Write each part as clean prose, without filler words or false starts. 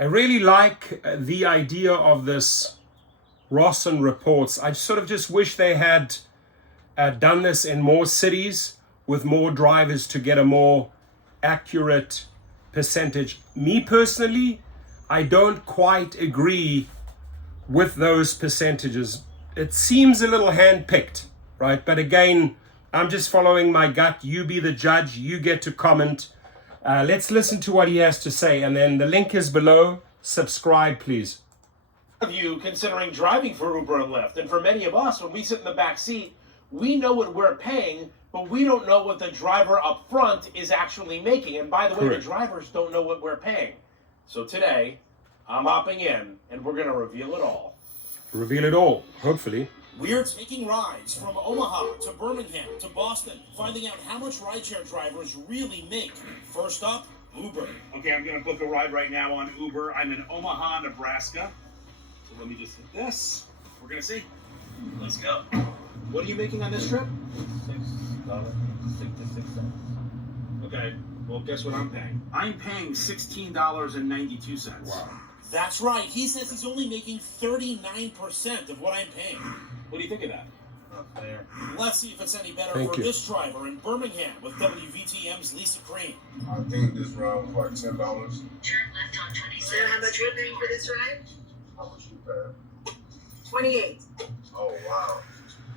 I really like the idea of this Rossen reports. I sort of just wish they had done this in more cities with more drivers to get a more accurate percentage. Me personally, I don't quite agree with those percentages. It seems a little hand-picked, right? But again, I'm just following my gut. You be the judge. You get to comment. Let's listen to what he has to say. And then the link is below. Subscribe, please. Of you considering driving for Uber and Lyft. And for many of us, when we sit in the back seat, we know what we're paying, but we don't know what the driver up front is actually making. And by the way, Correct. the drivers don't know what we're paying. So today, I'm hopping in, and we're going to reveal it all. Reveal it all, hopefully. We're taking rides from Omaha to Birmingham to Boston, finding out how much rideshare drivers really make. First up, Uber. Okay, I'm going to book a ride right now on Uber. I'm in Omaha, Nebraska. So let me just hit this. We're going to see. Let's go. What are you making on this trip? $6.66. Okay, well, guess what I'm paying? I'm paying $16.92. Wow. That's right. He says he's only making 39% of what I'm paying. What do you think of that? Not fair. Let's see if it's any better Thank for you. this driver in Birmingham with WVTM's Lisa Crane. I think this round was like $10. Turn left on 27. So how much you're paying for this ride? How much you pay? 28. Oh wow,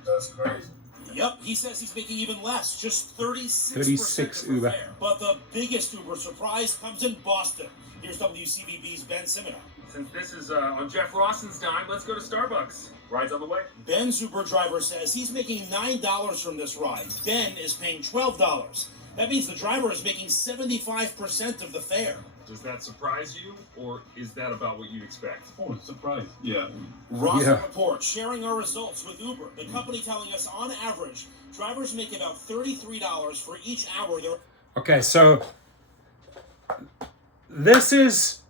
that's crazy. Yep, he says he's making even less, just 36% 36 of the Uber. fare. But the biggest Uber surprise comes in Boston. Here's WCVB's Ben Simino. Since this is on Jeff Rawson's dime, let's go to Starbucks. Ride's on the way. Ben's Uber driver says he's making $9 from this ride. Ben is paying $12. That means the driver is making 75% of the fare. Does that surprise you, or is that about what you'd expect? Oh, it's a surprise. Yeah. Rawson Yeah. report sharing our results with Uber. The company telling us on average, drivers make about $33 for each hour they're... Okay, so this is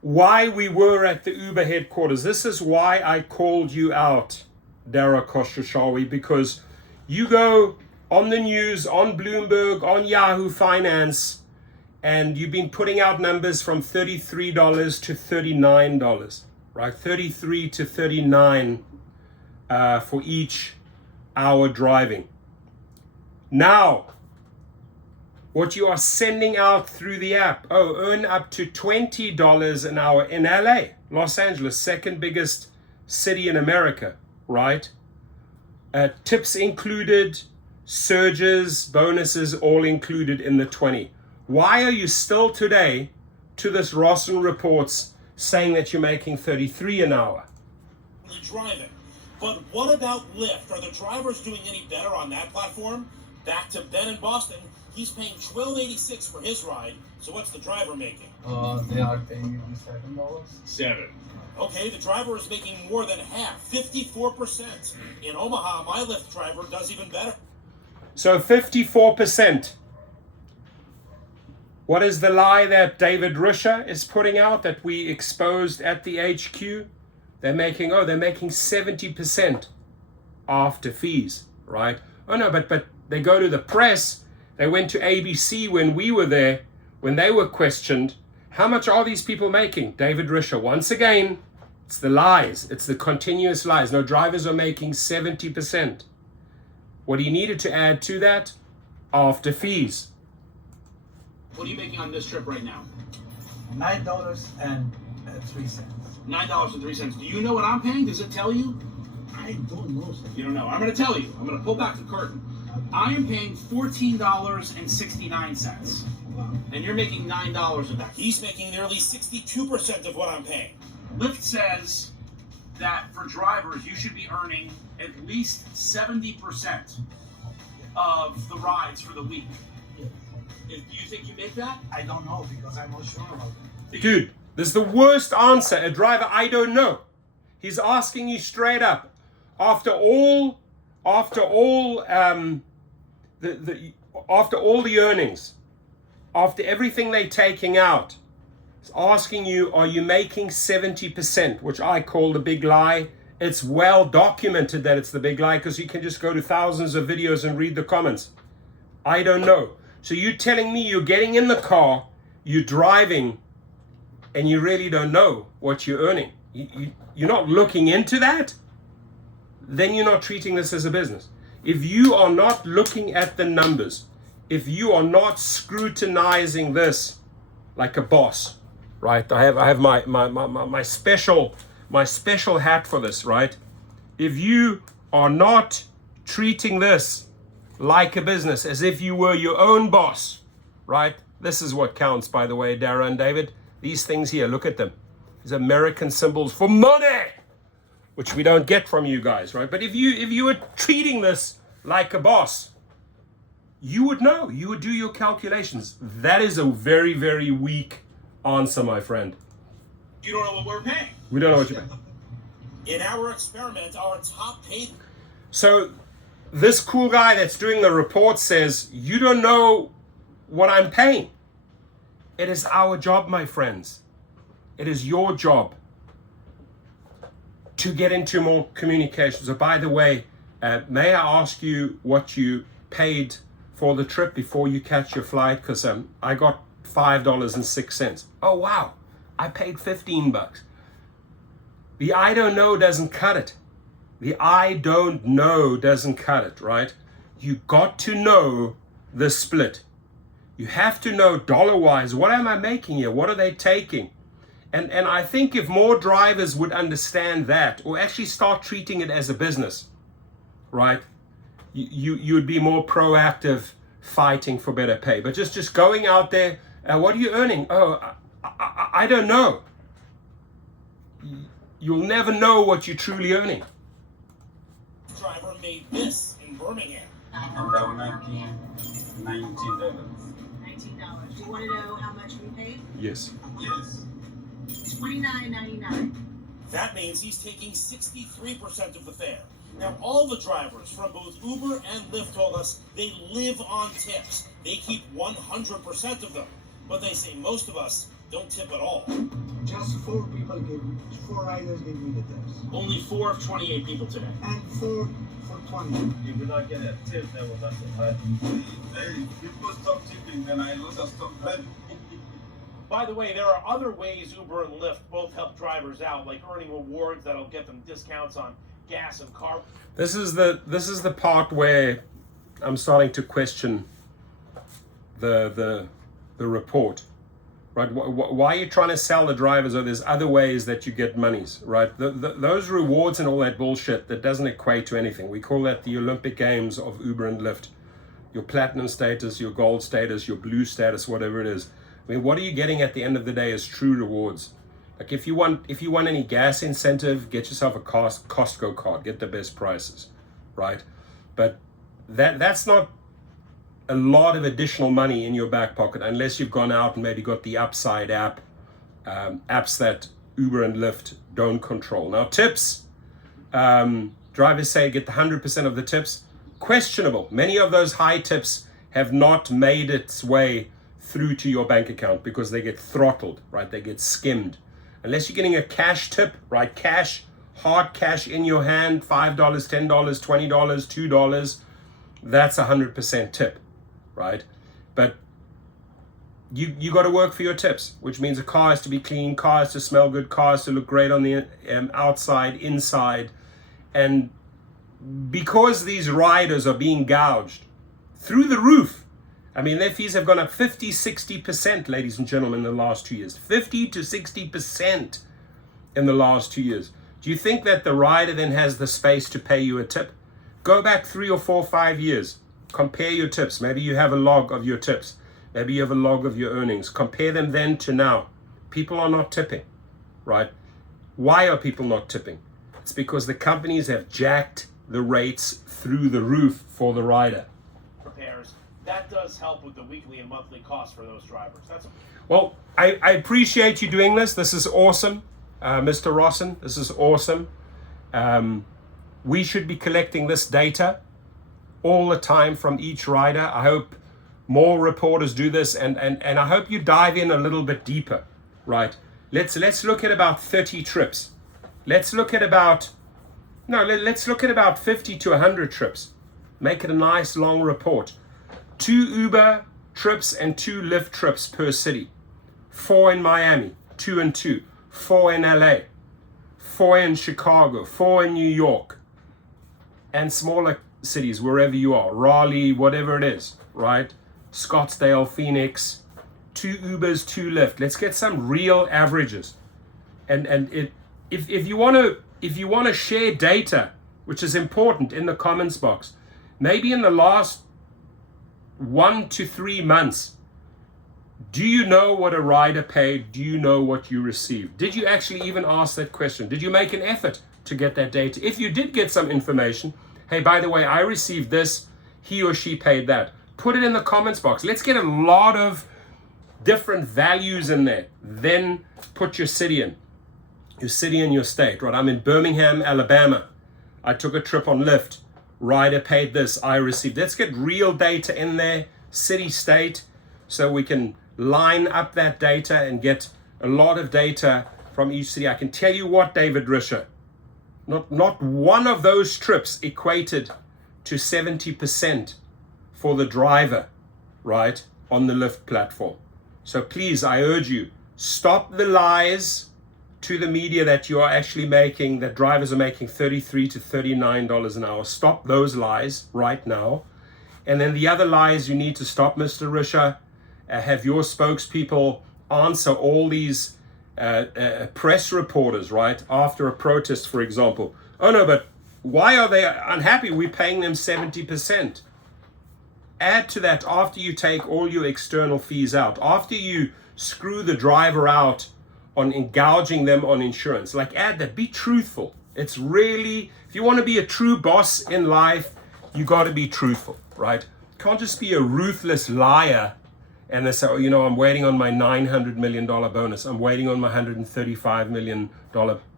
why we were at the Uber headquarters. This is why I called you out, Dara Khosrowshahi, because you go on the news, on Bloomberg, on Yahoo Finance, and you've been putting out numbers from $33 to $39, right? 33 to 39 for each hour driving. Now, what you are sending out through the app, earn up to $20 an hour in LA, Los Angeles, second biggest city in America, right? Tips included, surges, bonuses, all included in the 20. Why are you still today, to this Rawson reports, saying that you're making 33 an hour? driving. But what about Lyft? Are the drivers doing any better on that platform? Back to Ben in Boston. He's paying $12.86 for his ride. So what's the driver making? They are paying me $7. $7. Okay, the driver is making more than half, 54%. In Omaha, my Lyft driver does even better. So 54%. What is the lie that David Risher is putting out that we exposed at the HQ? They're making 70% after fees, right? Oh no, but they go to the press. They went to ABC when we were there, when they were questioned. How much are these people making? David Risher, once again, it's the lies. It's the continuous lies. No, drivers are making 70%. What he needed to add to that, after fees. What are you making on this trip right now? $9.03. $9.03. Do you know what I'm paying? Does it tell you? I don't know, sir. You don't know. I'm going to tell you. I'm going to pull back the curtain. I am paying $14.69. Wow. And you're making $9 of that. He's making nearly 62% of what I'm paying. Lyft says that for drivers, you should be earning at least 70% of the rides for the week. Yes. Do you think you make that? I don't know because I'm not sure about it. Dude, this is the worst answer. A driver, I don't know. He's asking you straight up. After all the earnings, after everything they're taking out, he's asking you, are you making 70%, which I call the big lie. It's well documented that it's the big lie because you can just go to thousands of videos and read the comments. I don't know. So you're telling me you're getting in the car, you're driving and you really don't know what you're earning, you're not looking into that, then you're not treating this as a business. If you are not looking at the numbers, if you are not scrutinizing this like a boss, right? I have my special hat for this, right? If you are not treating this like a business, as if you were your own boss, right? This is what counts, by the way, Dara and David. These things here, look at them. These American symbols for money, which we don't get from you guys, right? But if you were treating this like a boss, you would know, you would do your calculations. That is a very, very weak answer, my friend. You don't know what we're paying. We don't know what you're paying. In our experiment, our top paid. So this cool guy that's doing the report says, you don't know what I'm paying. It is our job, my friends. It is your job to get into more communication. So by the way, may I ask you what you paid for the trip before you catch your flight? Because I got $5.06. Oh, wow. I paid $15. The I don't know doesn't cut it. The I don't know doesn't cut it, right? You got to know the split. You have to know dollar-wise, what am I making here? What are they taking? And I think if more drivers would understand that, or actually start treating it as a business, right? You'd be more proactive fighting for better pay. But just going out there, what are you earning? Oh, I don't know. You'll never know what you're truly earning. Driver made this in Birmingham. $19. Do you want to know how much we paid? Yes. Yes. $29.99. That means he's taking 63% of the fare. Now, all the drivers from both Uber and Lyft told us they live on tips. They keep 100% of them. But they say most of us don't tip at all. Just 4 riders gave me the tips. Only 4 of 28 people today. And 4 for 20. You will not get a tip, that will not survive. Hey, people stop tipping, then I lose a stop driving. By the way, there are other ways Uber and Lyft both help drivers out, like earning rewards that'll get them discounts on gas and car. This is the part where I'm starting to question the report, right? Why are you trying to sell the drivers? Or there's other ways that you get monies, right? Those rewards and all that bullshit that doesn't equate to anything. We call that the Olympic Games of Uber and Lyft. Your platinum status, your gold status, your blue status, whatever it is. I mean, what are you getting at the end of the day as true rewards? Like if you want any gas incentive, get yourself a Costco card, get the best prices, right? But that's not a lot of additional money in your back pocket unless you've gone out and maybe got the Upside app, apps that Uber and Lyft don't control. Now tips, drivers say get the 100% of the tips. Questionable. Many of those high tips have not made its way through to your bank account because they get throttled, right? They get skimmed. Unless you're getting a cash tip, right? Cash, hard cash in your hand, $5, $10, $20, $2, that's 100% tip, right? But you got to work for your tips, which means a car has to be clean, car has to smell good, car has to look great on the outside, inside. And because these riders are being gouged through the roof, I mean, their fees have gone up 50, 60%, ladies and gentlemen, in the last 2 years. 50 to 60% in the last 2 years. Do you think that the rider then has the space to pay you a tip? Go back 3 or 4, 5 years. Compare your tips. Maybe you have a log of your tips. Maybe you have a log of your earnings. Compare them then to now. People are not tipping, right? Why are people not tipping? It's because the companies have jacked the rates through the roof for the rider. Repairs. That does help with the weekly and monthly costs for those drivers. Well, I appreciate you doing this. This is awesome, Mr. Rossen. This is awesome. We should be collecting this data all the time from each rider. I hope more reporters do this, and I hope you dive in a little bit deeper, right? Let's look at about 30 trips. Let's look at about 50 to 100 trips. Make it a nice long report. 2 Uber trips and 2 Lyft trips per city. 4 in Miami, 2 and 2, 4 in LA, 4 in Chicago, 4 in New York, and smaller cities, wherever you are, Raleigh, whatever it is, right? Scottsdale, Phoenix, 2 Ubers, 2 Lyft. Let's get some real averages. And if you want to share data, which is important, in the comments box, maybe in the last 1 to 3 months, do you know what a rider paid? Do you know what you received? Did you actually even ask that question? Did you make an effort to get that data? If you did get some information, hey, by the way, I received this, he or she paid that. Put it in the comments box. Let's get a lot of different values in there. Then put your city in. Your city and your state, right? I'm in Birmingham, Alabama. I took a trip on Lyft. Rider paid this, I received. Let's get real data in there, city, state, so we can line up that data and get a lot of data from each city. I can tell you what, David Risher, not one of those trips equated to 70% for the driver, right, on the Lyft platform. So please, I urge you, stop the lies to the media that you are actually making, that drivers are making $33 to $39 an hour. Stop those lies right now. And then the other lies you need to stop, Mr. Risher. Have your spokespeople answer all these press reporters, right, after a protest, for example. Oh no, but why are they unhappy? We're paying them 70%. Add to that, after you take all your external fees out, after you screw the driver out on gouging them on insurance, like add that, be truthful. It's really, if you want to be a true boss in life, you got to be truthful, right? Can't just be a ruthless liar and they say, oh, you know, I'm waiting on my $900 million bonus. I'm waiting on my $135 million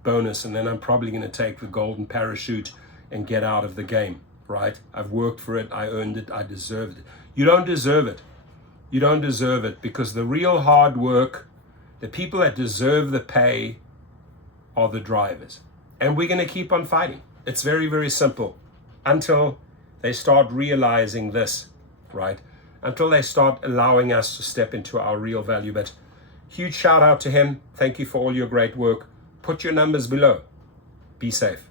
bonus, and then I'm probably going to take the golden parachute and get out of the game, right? I've worked for it. I earned it. I deserved it. You don't deserve it. You don't deserve it, because the real hard work, the people that deserve the pay are the drivers. And we're going to keep on fighting. It's very, very simple until they start realizing this, right? Until they start allowing us to step into our real value. But huge shout out to him. Thank you for all your great work. Put your numbers below. Be safe.